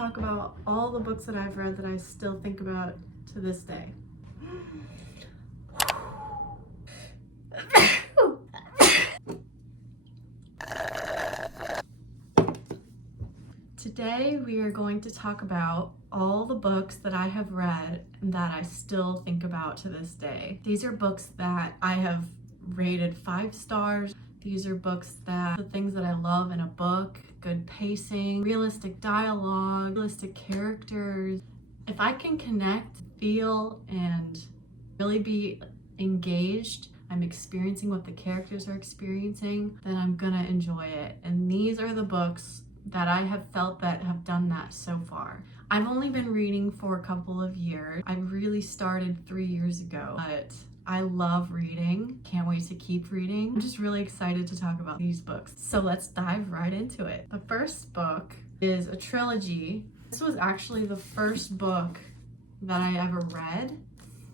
talk about all the books that I've read that I still think about to this day. Today we are going to talk about all the books that I have read and that I still think about to this day. These are books that I have rated 5 stars. These are books that the things that I love in a book: good pacing, realistic dialogue, realistic characters. If I can connect, feel, and really be engaged, I'm experiencing what the characters are experiencing, then I'm gonna enjoy it. And these are the books that I have felt that have done that so far. I've only been reading for a couple of years. I really started 3 years ago, but I love reading. Can't wait to keep reading. I'm just really excited to talk about these books. So let's dive right into it. The first book is a trilogy. This was actually the first book that I ever read.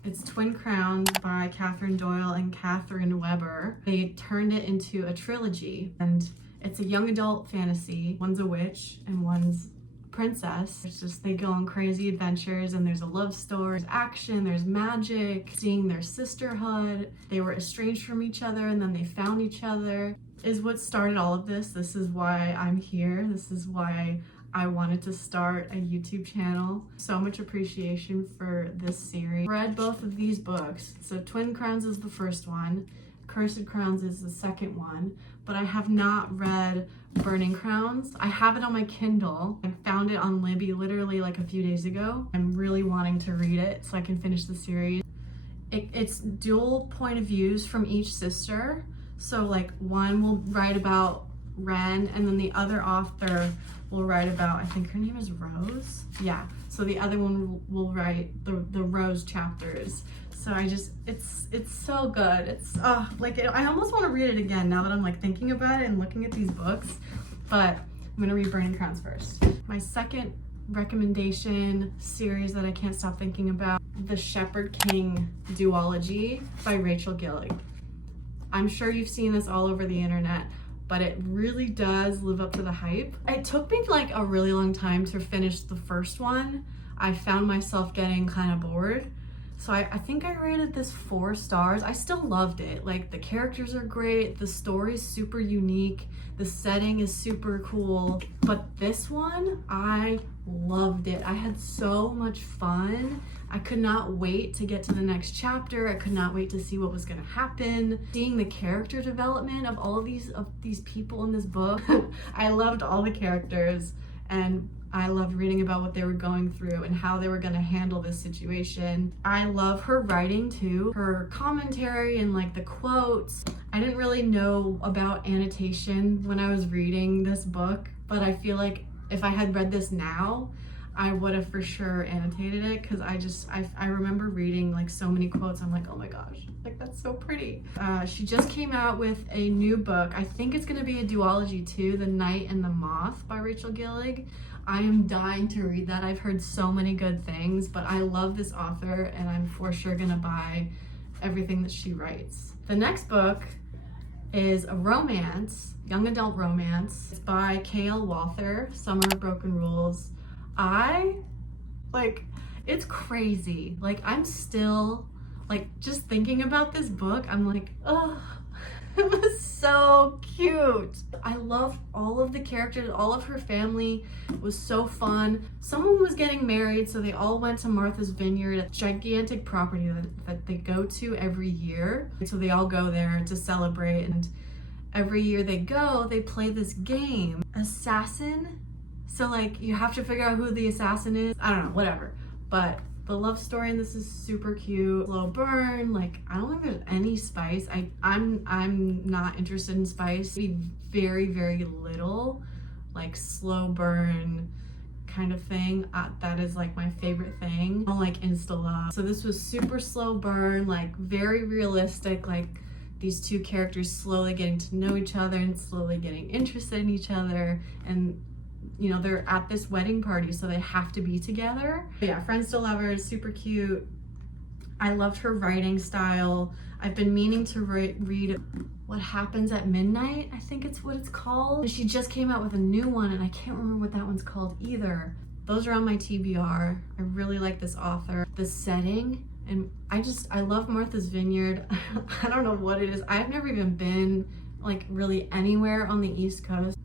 It's Twin Crowns by Catherine Doyle and Catherine Weber. They turned it into a trilogy, and it's a young adult fantasy. One's a witch and one's a princess. It's just, they go on crazy adventures, and there's a love story, there's action, there's magic, seeing their sisterhood. They were estranged from each other and then they found each other is what started all of this. This is why I'm here. This is why I wanted to start a YouTube channel. So much appreciation for this series. Read both of these books. So Twin Crowns is the first one. Cursed Crowns is the second one, but I have not read Burning Crowns. I have it on my Kindle. I found it on Libby literally like a few days ago. I'm really wanting to read it so I can finish the series. It's dual point of views from each sister. So like one will write about Ren, and then the other author will write about, I think her name is Rose? Yeah, so the other one will write the Rose chapters. So it's so good. It's I almost want to read it again now that I'm like thinking about it and looking at these books, but I'm gonna read Burning Crowns first. My second recommendation series that I can't stop thinking about, The Shepherd King duology by Rachel Gillig. I'm sure you've seen this all over the internet, but it really does live up to the hype. It took me like a really long time to finish the first one. I found myself getting kind of bored. So I think I rated this 4 stars. I still loved it. Like, the characters are great, the story's super unique, the setting is super cool. But this one, I loved it. I had so much fun. I could not wait to get to the next chapter. I could not wait to see what was gonna happen. Seeing the character development of all of these people in this book. I loved all the characters, and I loved reading about what they were going through and how they were going to handle this situation. I love her writing too, her commentary and like the quotes. I didn't really know about annotation when I was reading this book, but I feel like if I had read this now, I would have for sure annotated it, because I remember reading like so many quotes. I'm like, oh my gosh, like that's so pretty. She just came out with a new book. I think it's going to be a duology too, The Knight and the Moth by Rachel Gillig. I am dying to read that. I've heard so many good things, but I love this author and I'm for sure gonna buy everything that she writes. The next book is a romance, young adult romance. It's by K.L. Walther, Summer of Broken Rules. It's crazy. Like, I'm still, like, just thinking about this book, I'm like, oh, it was so cute. I loved all of the characters, all of her family. It was so fun. Someone was getting married, so they all went to Martha's Vineyard, a gigantic property that they go to every year. So they all go there to celebrate, and every year they go, they play this game, Assassin. So like, you have to figure out who the assassin is. I don't know, whatever. But the love story in this is super cute. Slow burn, like, I don't think there's any spice. I'm not interested in spice. Be very, very little, like slow burn kind of thing. That is like my favorite thing. I don't like insta love. So this was super slow burn, like very realistic, like these two characters slowly getting to know each other and slowly getting interested in each other, and you know, they're at this wedding party, so they have to be together. But yeah, Friends to Lovers, super cute. I loved her writing style. I've been meaning to read What Happens at Midnight, I think it's what it's called. She just came out with a new one, and I can't remember what that one's called either. Those are on my TBR. I really like this author. The setting, and I love Martha's Vineyard. I don't know what it is. I've never even been like really anywhere on the East Coast.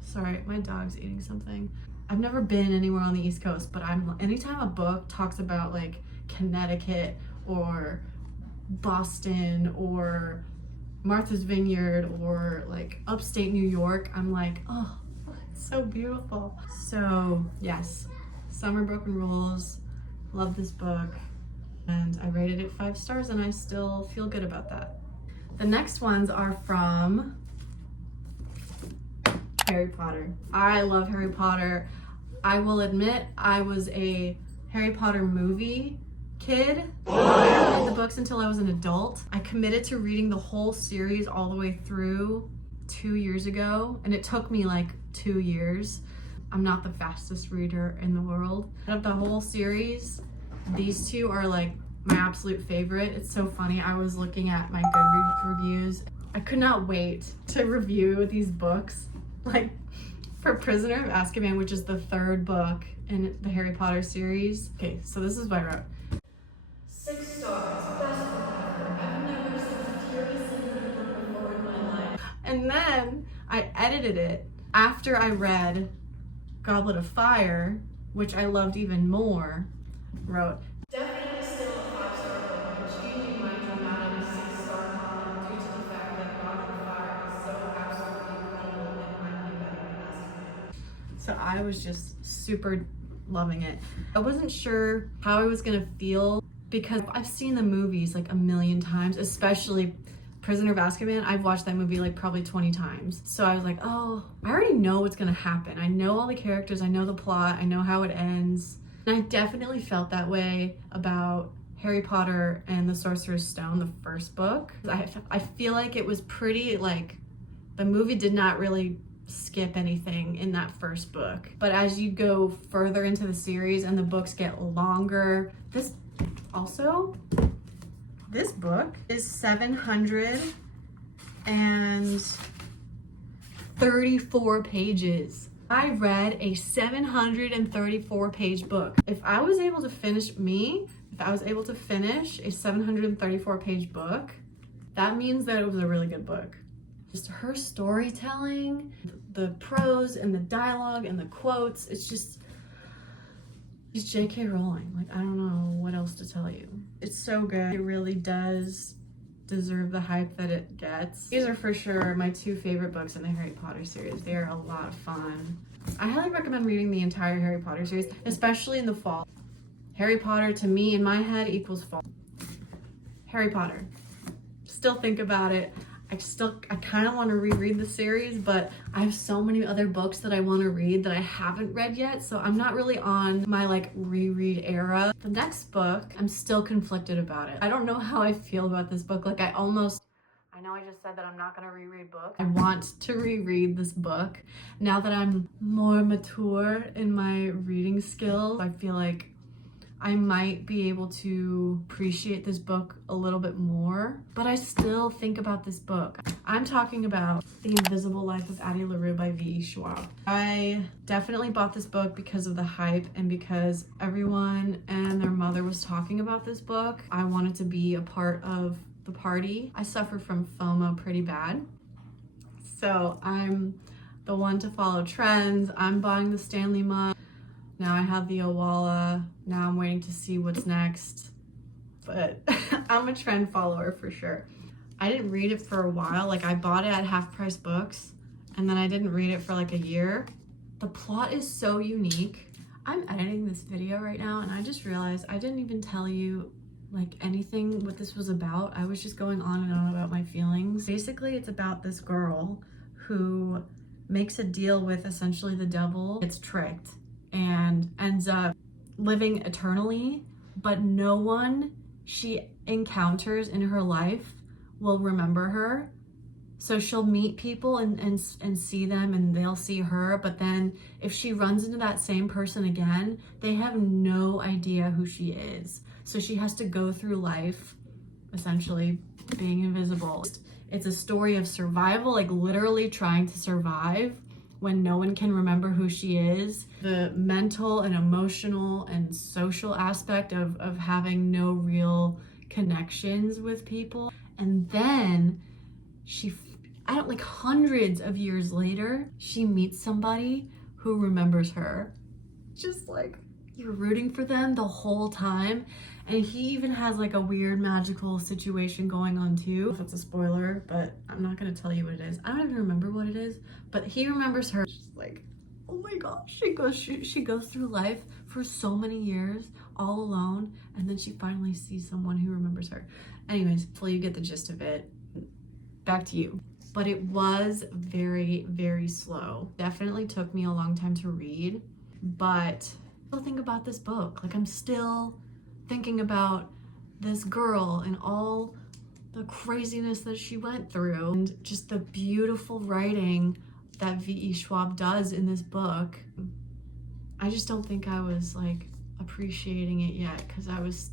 Sorry, my dog's eating something. I've never been anywhere on the East Coast, but anytime a book talks about like Connecticut or Boston or Martha's Vineyard or like upstate New York, I'm like, oh, it's so beautiful. So yes, Summer Broken Rules, love this book, and I rated it 5 stars and I still feel good about that. The next ones are from Harry Potter. I love Harry Potter. I will admit I was a Harry Potter movie kid. I didn't read the books until I was an adult. I committed to reading the whole series all the way through 2 years ago, and it took me like 2 years. I'm not the fastest reader in the world. Out of the whole series, these two are like my absolute favorite. It's so funny. I was looking at my Goodreads reviews. I could not wait to review these books. Like for Prisoner of Azkaban, which is the 3rd book in the Harry Potter series. Okay, so this is what I wrote. 6 stars, best book ever. I've never such a furiously good book before in my life. And then I edited it after I read Goblet of Fire, which I loved even more. Wrote, definitely still a 5-star book, but changing my dramatic 6-star comment due to the fact that Goblet of Fire is so absolutely incredible and might be better than Azkaban. So I was just super loving it. I wasn't sure how I was gonna feel because I've seen the movies like a million times, especially Prisoner of Azkaban. I've watched that movie like probably 20 times. So I was like, oh, I already know what's gonna happen. I know all the characters, I know the plot, I know how it ends. And I definitely felt that way about Harry Potter and the Sorcerer's Stone, the 1st book. I feel like it was pretty like, the movie did not really skip anything in that 1st book. But as you go further into the series and the books get longer, this book is 734 pages. I read a 734 page book. If I was able to finish a 734 page book, that means that it was a really good book. Just her storytelling, the prose and the dialogue and the quotes, it's J.K. Rowling. Like, I don't know what else to tell you. It's so good. It really does deserve the hype that it gets. These are for sure my 2 favorite books in the Harry Potter series. They are a lot of fun. I highly recommend reading the entire Harry Potter series, especially in the fall. Harry Potter to me in my head equals fall. Harry Potter. Still think about it. I kind of want to reread the series, but I have so many other books that I want to read that I haven't read yet, so I'm not really on my like reread era. The next book, I'm still conflicted about it. I don't know how I feel about this book. Like I know I just said that I'm not going to reread books. I want to reread this book. Now that I'm more mature in my reading skills, I feel like I might be able to appreciate this book a little bit more, but I still think about this book. I'm talking about The Invisible Life of Addie LaRue by V.E. Schwab. I definitely bought this book because of the hype and because everyone and their mother was talking about this book. I wanted to be a part of the party. I suffer from FOMO pretty bad, so I'm the one to follow trends. I'm buying the Stanley mug. Now I have the Owala. Now I'm waiting to see what's next. But I'm a trend follower for sure. I didn't read it for a while. Like I bought it at Half Price Books and then I didn't read it for like a year. The plot is so unique. I'm editing this video right now and I just realized I didn't even tell you like anything what this was about. I was just going on and on about my feelings. Basically, it's about this girl who makes a deal with essentially the devil, gets tricked, and ends up living eternally, but no one she encounters in her life will remember her. So she'll meet people and see them and they'll see her, but then if she runs into that same person again, they have no idea who she is. So she has to go through life essentially being invisible. It's a story of survival, like literally trying to survive when no one can remember who she is. The mental and emotional and social aspect of having no real connections with people. And then like hundreds of years later, she meets somebody who remembers her. Just like, you're rooting for them the whole time. And he even has like a weird magical situation going on too. If it's a spoiler, but I'm not gonna tell you what it is. I don't even remember what it is, but he remembers her. Just like, oh my gosh, she goes through life for so many years all alone, and then she finally sees someone who remembers her. Anyways, hopefully you get the gist of it. Back to you. But it was very, very slow. Definitely took me a long time to read, but I still think about this book. Like, I'm still thinking about this girl and all the craziness that she went through, and just the beautiful writing that V.E. Schwab does in this book. I just don't think I was like appreciating it yet, because I was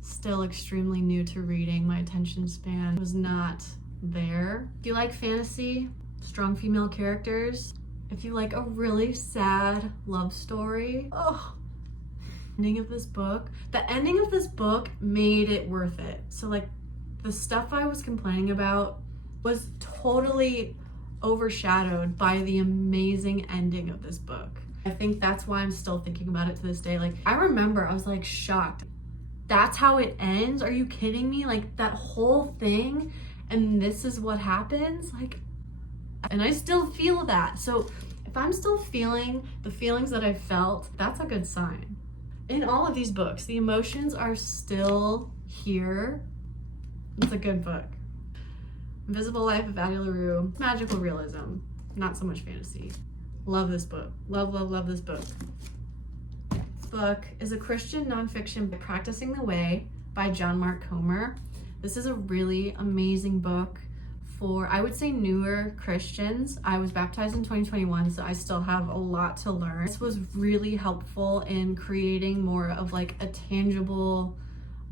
still extremely new to reading. My attention span was not there. If you like fantasy, strong female characters, if you like a really sad love story, the ending of this book made it worth it. So like, the stuff I was complaining about was totally overshadowed by the amazing ending of this book. I think that's why I'm still thinking about it to this day. Like, I remember I was like shocked. That's how it ends? Are you kidding me? Like, that whole thing, and this is what happens? Like, and I still feel that. So if I'm still feeling the feelings that I felt, that's a good sign. In all of these books, the emotions are still here. It's a good book. Invisible Life of Addie LaRue. Magical realism, not so much fantasy. Love this book. Love this book. This book is a Christian nonfiction by Practicing the Way by John Mark Comer. This is a really amazing book for, I would say, newer Christians. I was baptized in 2021, so I still have a lot to learn. This was really helpful in creating more of like a tangible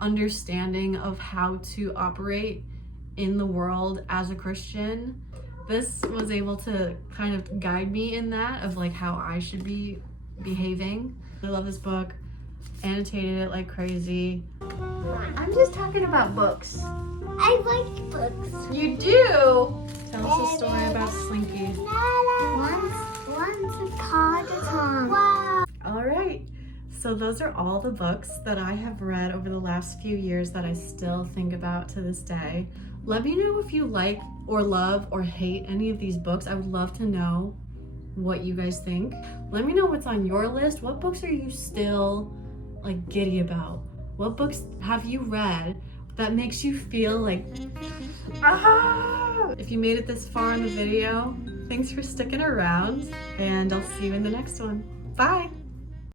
understanding of how to operate in the world as a Christian. This was able to kind of guide me in that, of like how I should be behaving. I love this book. Annotated it like crazy. I'm just talking about books. I like books. You do? Tell us a story about Slinky. Once upon a time. Wow. All right. So those are all the books that I have read over the last few years that I still think about to this day. Let me know if you like or love or hate any of these books. I would love to know what you guys think. Let me know what's on your list. What books are you still like giddy about? What books have you read that makes you feel like, ah! If you made it this far in the video, thanks for sticking around, and I'll see you in the next one. Bye!